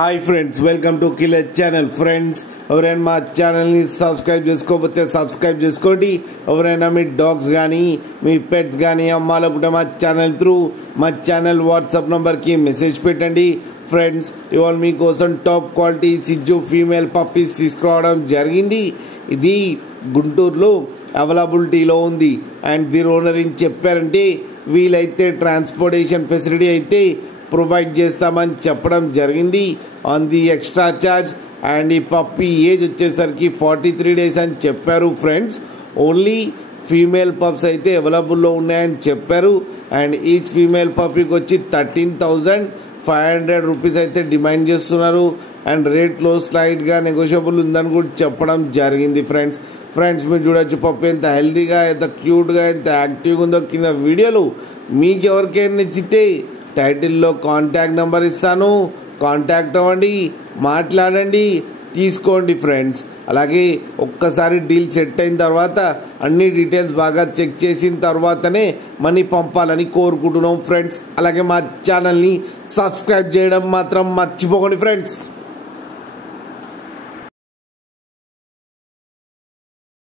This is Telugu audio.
Hi friends, welcome to killer channel. Friends, ఎవరైనా మా ఛానల్ని సబ్స్క్రైబ్ చేసుకోకపోతే సబ్స్క్రైబ్ చేసుకోండి. ఎవరైనా మీ డాగ్స్ కానీ మీ పెట్స్ కానీ అమ్మాలనుకుంటే మా ఛానల్ త్రూ మా ఛానల్ వాట్సాప్ నెంబర్కి మెసేజ్ పెట్టండి. ఫ్రెండ్స్, ఇవాళ మీకోసం టాప్ క్వాలిటీ సిజ్జు ఫీమేల్ పప్పీస్ తీసుకురావడం జరిగింది. ఇది గుంటూరులో అవైలబిలిటీలో ఉంది. అండ్ దీని ఓనర్ ఏం చెప్పారంటే వీలైతే ట్రాన్స్పోర్టేషన్ ఫెసిలిటీ అయితే ప్రొవైడ్ చేస్తామని చెప్పడం జరిగింది on the extra charge. And ఈ పప్పీ ఏజ్ వచ్చేసరికి 43 days అని చెప్పారు. ఫ్రెండ్స్, ఓన్లీ ఫీమేల్ పప్స్ అయితే అవైలబుల్లో ఉన్నాయని చెప్పారు. అండ్ ఈచ్ ఫీమేల్ పప్పీకి వచ్చి 13,500 రూపీస్ అయితే డిమాండ్ చేస్తున్నారు. అండ్ రేట్లో స్లైడ్గా నెగోషియబుల్ ఉందని కూడా చెప్పడం జరిగింది. ఫ్రెండ్స్ మీరు చూడొచ్చు పప్పి ఎంత హెల్తీగా, ఎంత క్యూట్గా, ఎంత యాక్టివ్గా ఉందో. కింద వీడియోలు మీకు ఎవరికైనా నచ్చితే టైటిల్లో కాంటాక్ట్ నెంబర్ ఇస్తాను, కాంటాక్ట్ అవ్వండి, మాట్లాడండి, తీసుకోండి. ఫ్రెండ్స్, అలాగే ఒక్కసారి డీల్ సెట్ అయిన తర్వాత అన్ని డీటెయిల్స్ బాగా చెక్ చేసిన తర్వాతనే మనీ పంపాలని కోరుకుంటున్నాం. ఫ్రెండ్స్, అలాగే మా ఛానల్ని సబ్స్క్రైబ్ చేయడం మాత్రం మర్చిపోకండి. ఫ్రెండ్స్.